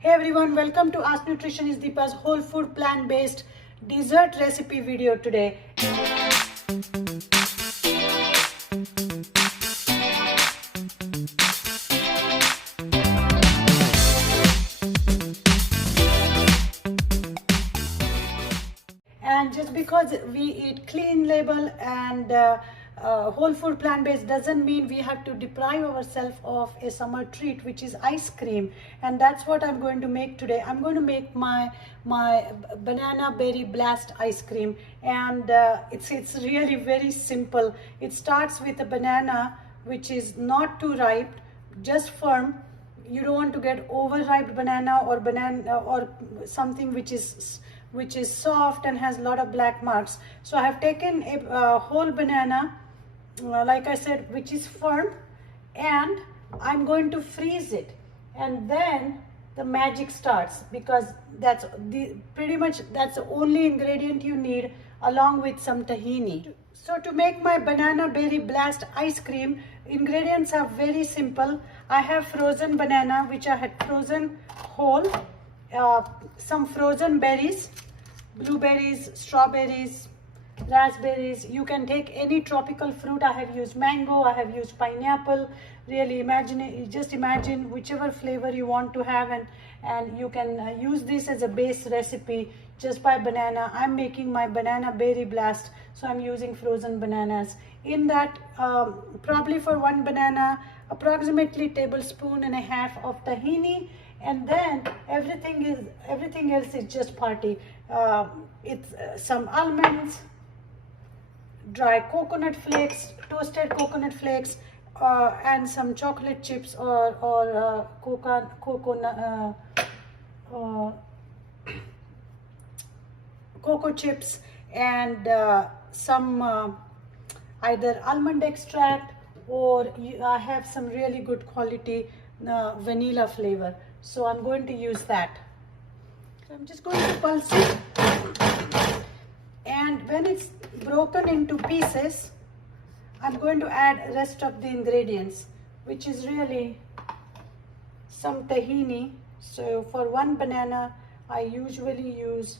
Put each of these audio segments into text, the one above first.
Hey everyone, welcome to Ask Nutritionist Deepa's whole food plant-based dessert recipe video today. And just because we eat clean label and whole food plant-based doesn't mean we have to deprive ourselves of a summer treat, which is ice cream. And that's what I'm going to make today. I'm going to make my banana berry blast ice cream, and it's really very simple. It starts with a banana which is not too ripe, just firm. You don't want to get overripe banana or something which is soft and has a lot of black marks. So I have taken a whole banana, like I said, which is firm, and I'm going to freeze it, and then the magic starts, because that's pretty much the only ingredient you need, along with some tahini. So to make my banana berry blast ice cream, ingredients are very simple. I have frozen banana, which I had frozen whole, some frozen berries, blueberries, strawberries, raspberries. You can take any tropical fruit. I have used mango, I have used pineapple. Really just imagine whichever flavor you want to have, and you can use this as a base recipe just by banana. I'm making my banana berry blast, so I'm using frozen bananas. In that, probably for one banana, approximately 1.5 tablespoons of tahini, and then everything else is just party. It's some almonds, dry coconut flakes, toasted coconut flakes, and some chocolate chips or cocoa chips, and some either almond extract, or I have some really good quality vanilla flavor. So I'm going to use that. So I'm just going to pulse it, and when it's broken into pieces, I'm going to add rest of the ingredients, which is really some tahini. So for one banana, I usually use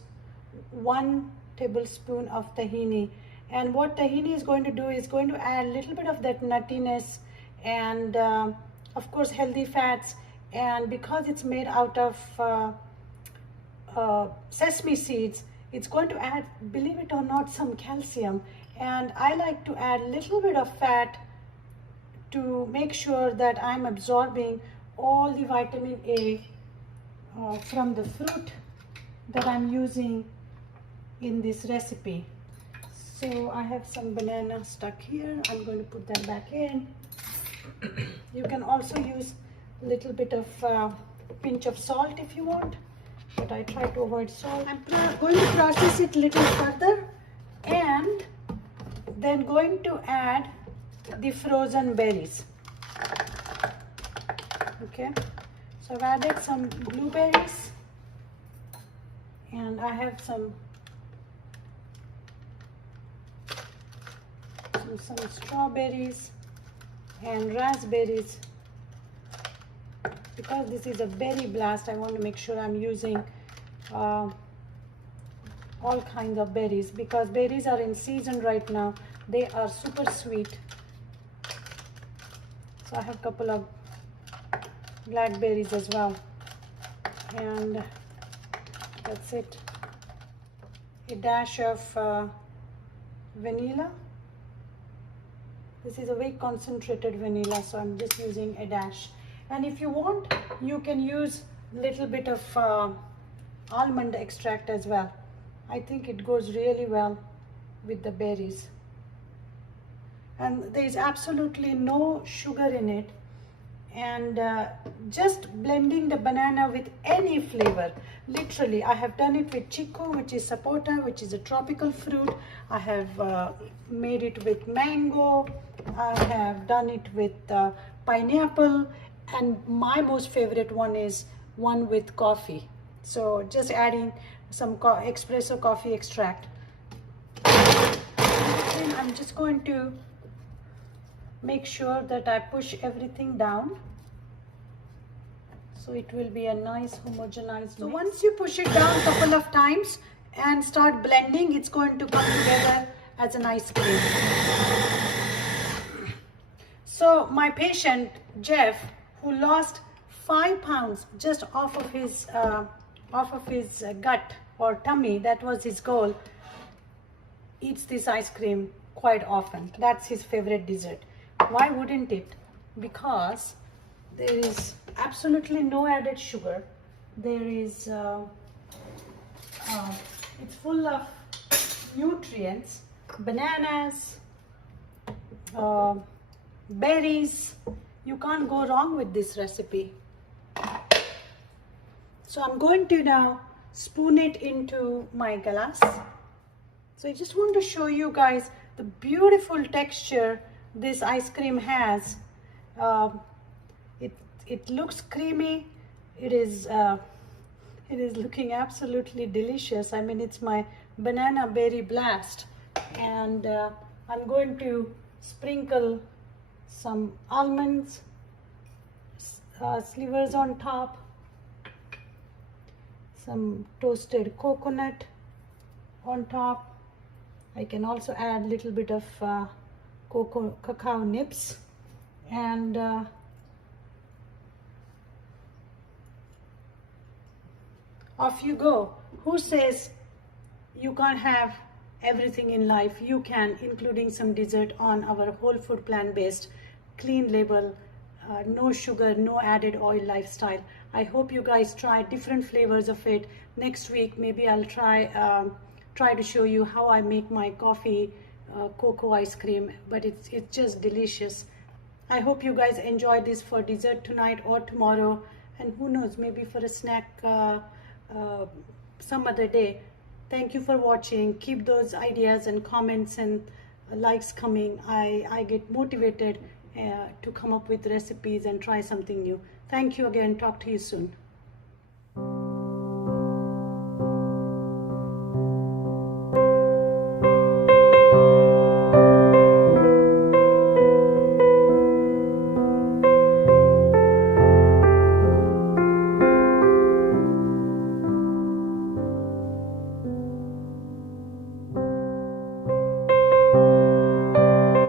1 tablespoon of tahini. And what tahini is going to do is going to add a little bit of that nuttiness and of course healthy fats. And because it's made out of sesame seeds, it's going to add, believe it or not, some calcium. And I like to add a little bit of fat to make sure that I'm absorbing all the vitamin A from the fruit that I'm using in this recipe. So I have some banana stuck here. I'm going to put that back in. You can also use a little bit of pinch of salt if you want, but I try to avoid salt. I'm going to process it a little further, and then going to add the frozen berries. Okay, so I've added some blueberries, and I have some strawberries and raspberries. Because this is a berry blast, I want to make sure I'm using all kinds of berries, because berries are in season right now. They are super sweet. So I have a couple of blackberries as well, and that's it. A dash of vanilla. This is a very concentrated vanilla, so I'm just using a dash. And if you want, you can use a little bit of almond extract as well. I think it goes really well with the berries. And there is absolutely no sugar in it. And just blending the banana with any flavor. Literally, I have done it with chiku, which is sapota, which is a tropical fruit. I have made it with mango. I have done it with pineapple. And my most favorite one is one with coffee. So just adding some espresso coffee extract. And I'm just going to make sure that I push everything down. So it will be a nice homogenized. So once you push it down a couple of times and start blending, it's going to come together as an ice cream. So my patient Jeff, who lost 5 pounds just off of his gut or tummy, that was his goal, eats this ice cream quite often. That's his favorite dessert. Why wouldn't it? Because there is absolutely no added sugar. There is it's full of nutrients, bananas, berries. You can't go wrong with this recipe. So I'm going to now spoon it into my glass. So I just want to show you guys the beautiful texture this ice cream has. It looks creamy. It is looking absolutely delicious. I mean, it's my banana berry blast, and I'm going to sprinkle some almonds, slivers on top, some toasted coconut on top. I can also add a little bit of cacao nibs, and off you go. Who says you can't have everything in life? You can, including some dessert on our whole food plant-based, clean label, no sugar, no added oil lifestyle. I hope you guys try different flavors of it. Next week maybe I'll try to show you how I make my coffee cocoa ice cream, but it's just delicious. I hope you guys enjoy this for dessert tonight or tomorrow, and who knows, maybe for a snack some other day. Thank you for watching. Keep those ideas and comments and likes coming. I get motivated to come up with recipes and try something new. Thank you again. Talk to you soon.